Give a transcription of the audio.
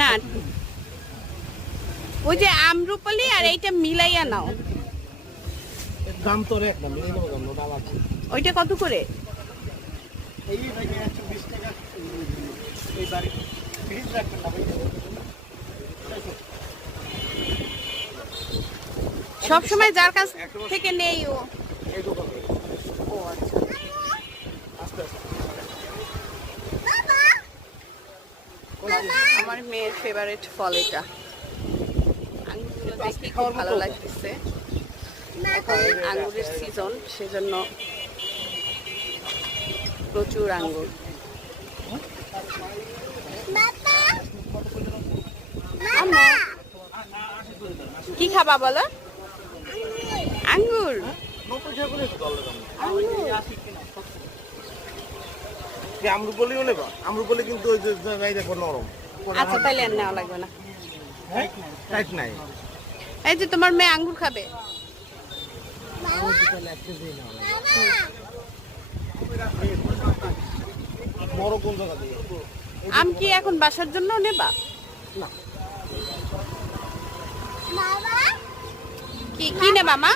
না ওই যে আমরুপালি আর এইটা মিলাইয়া নাও। দাম তো এক না, মিলাই দেবো দাম আলাদা। ওইটা কত করে? এই ভাই 120 টাকা। এই বাড়ি ফ্রিজ রাখবেন না ভাই। সব সময় যার কাছ থেকে নেই ও। এই দোকান। ও আচ্ছা। আস্তে আস্তে। আমার মেয়ের ফেভারিট ফল এটা। আঙ্গুরগুলো দেখে খুব ভালো লাগতেছে। এখন আঙ্গুরের সিজন, সেজন্য প্রচুর আঙ্গুর। কি খাবা বলো? আঙ্গুর। আমরুপালিও নেবা? আমরুপালি কিন্তু ওই যে জায়গায় দেখো নরম। আচ্ছা তাইলে আর নেওয়া লাগবে না। টাইট নাই। এই যে তোমার মেয়ে আঙ্গুর খাবে। বড় কোন জায়গা দিয়ে? আম কি এখন বাসার জন্য নেবা? না। কি কি নেবা মা?